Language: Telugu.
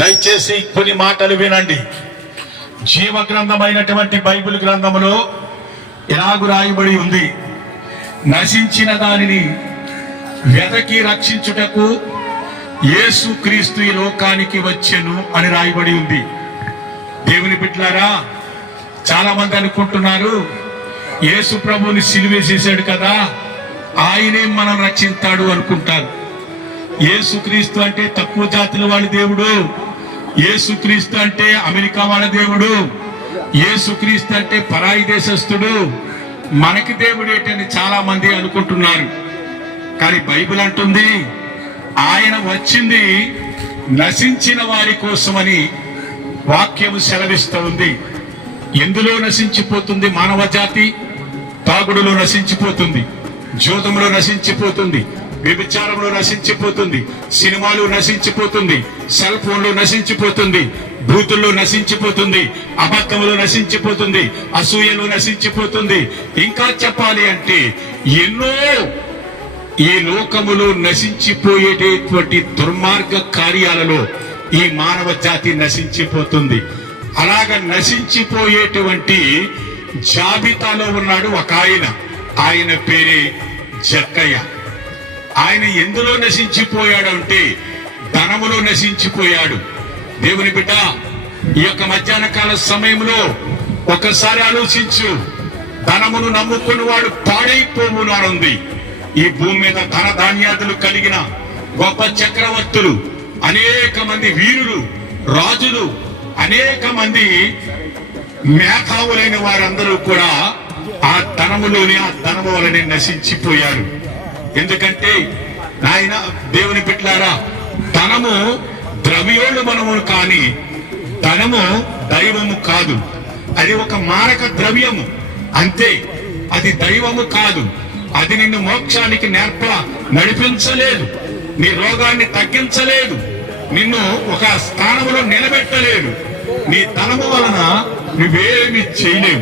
దయచేసి కొన్ని మాటలు వినండి. జీవ గ్రంథమైనటువంటి బైబిల్ గ్రంథములో ఎలాగు రాయబడి ఉంది, నశించిన దానిని వెతకి రక్షించుటకు యేసుక్రీస్తు ఈ లోకానికి వచ్చెను అని రాయబడి ఉంది. దేవుని బిడ్డలారా, చాలా మంది అనుకుంటున్నారు యేసు ప్రభువుని సిలువేసేసాడు కదా, ఆయనే మనం రక్షిస్తాడు అనుకుంటారు. యేసుక్రీస్తు అంటే తక్కువ జాతుల వాళ్ళ దేవుడు, యేసుక్రీస్తు అంటే అమెరికా వాళ్ళ దేవుడు, యేసుక్రీస్తు అంటే పరాయి దేశస్థుడు, మనకి దేవుడు ఏంటని చాలా మంది అనుకుంటున్నారు. కానీ బైబిల్ అంటుంది ఆయన వచ్చింది నశించిన వారి కోసమని వాక్యము సెలవిస్తూ ఉంది. ఎందులో నశించిపోతుంది మానవ జాతి? తాగుడులో నశించిపోతుంది, జూదంలో నశించిపోతుంది, వ్యభిచారంలో నశించిపోతుంది, సినిమాలు నశించిపోతుంది, సెల్ ఫోన్లో నశించిపోతుంది, బూతుల్లో నశించిపోతుంది, అబద్ధంలో నశించిపోతుంది, అసూయలో నశించిపోతుంది. ఇంకా చెప్పాలి అంటే ఎన్నో ఈ లోకములో నశించిపోయేటటువంటి దుర్మార్గ కార్యాలలో ఈ మానవ జాతి నశించిపోతుంది. అలాగ నశించిపోయేటువంటి జాబితాలో ఉన్నాడు ఒక ఆయన పేరే జక్కయ్య. ఆయన ఎందులో నశించిపోయాడు అంటే ధనములో నశించిపోయాడు. దేవుని బిడ్డ, ఈ యొక్క మధ్యాహ్న కాల సమయంలో ఒకసారి ఆలోచించు. ధనమును నమ్ముకుని వాడు పాడైపోవును అనుంది. ఈ భూమి మీద ధన ధాన్యాదులు కలిగిన గొప్ప చక్రవర్తులు, అనేక మంది వీరులు, రాజులు, అనేక మంది మేధావులైన వారందరూ కూడా ఆ ధనములోని ఆ ధనము వలనే నశించిపోయారు. ఎందుకంటే నాయన దేవుని బిడ్డలారా, ధనము ద్రవ్యోల్బణము కానీ ధనము దైవము కాదు. అది ఒక మారక ద్రవ్యము అంతే, అది దైవము కాదు. అది నిన్ను మోక్షానికి నడిపించలేదు, నీ రోగాన్ని తగ్గించలేదు, నిన్ను ఒక స్థానంలో నిలబెట్టలేదు. నీ ధనము వలన నువ్వేమి చేయలేవు.